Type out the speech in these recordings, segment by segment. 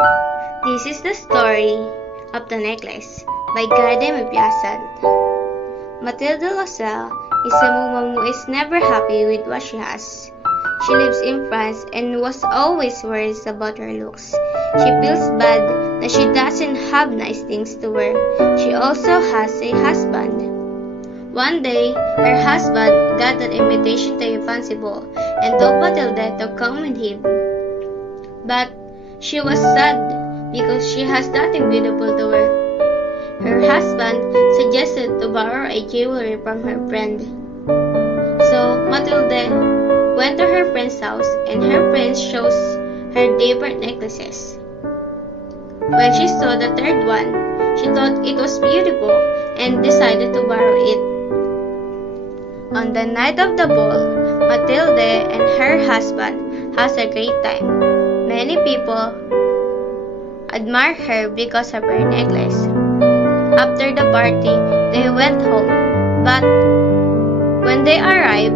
This is the story of the necklace by Garde Maupassant. Mathilde Loisel is a woman who is never happy with what she has. She lives in France and was always worried about her looks. She feels bad that she doesn't have nice things to wear. She also has a husband. One day, her husband got an invitation to a fancy ball and told Mathilde to come with him. But she was sad because she has nothing beautiful to wear. Her husband suggested to borrow a jewelry from her friend. So Mathilde went to her friend's house and her friend shows her different necklaces. When she saw the third one, she thought it was beautiful and decided to borrow it. On the night of the ball, Mathilde and her husband has a great time. Many people admire her because of her necklace. After the party, they went home, but when they arrived,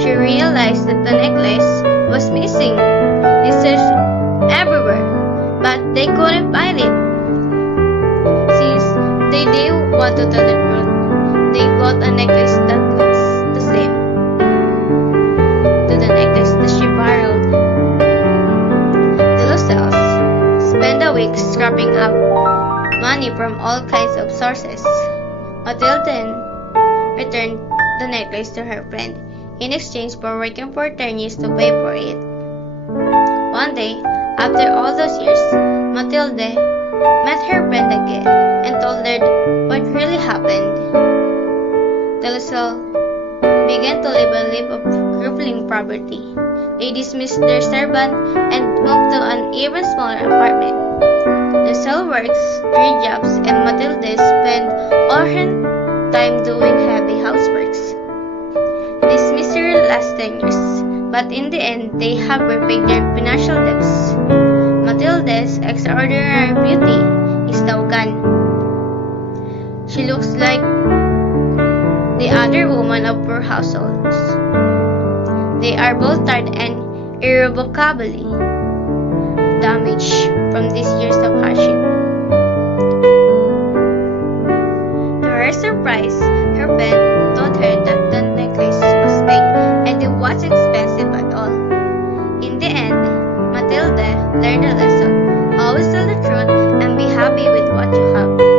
she realized that the necklace was missing. They searched everywhere, but they couldn't find it. Since they didn't want to tell the truth, they bought a necklace that looks the same to the necklace that she borrowed. The Loisels spent a week scrapping up money from all kinds of sources. Mathilde then returned the necklace to her friend in exchange for working for 10 years to pay for it. One day, after all those years, Mathilde met her friend again and told her what really happened. The Loisel began to live a life of crippling poverty. They dismissed their servant and moved to an even smaller apartment. Loisel works 3 jobs and Mathilde spent all her time doing heavy houseworks. This misery lasts 10 years, but in the end, they have repaid their financial debts. Mathilde's extraordinary beauty is now gone. She looks like the other women of poor households. They are both tired and irrevocably damaged from these years of hardship. To her surprise, her friend told her that the necklace was fake and it was expensive at all. In the end, Mathilde learned a lesson. Always tell the truth and be happy with what you have.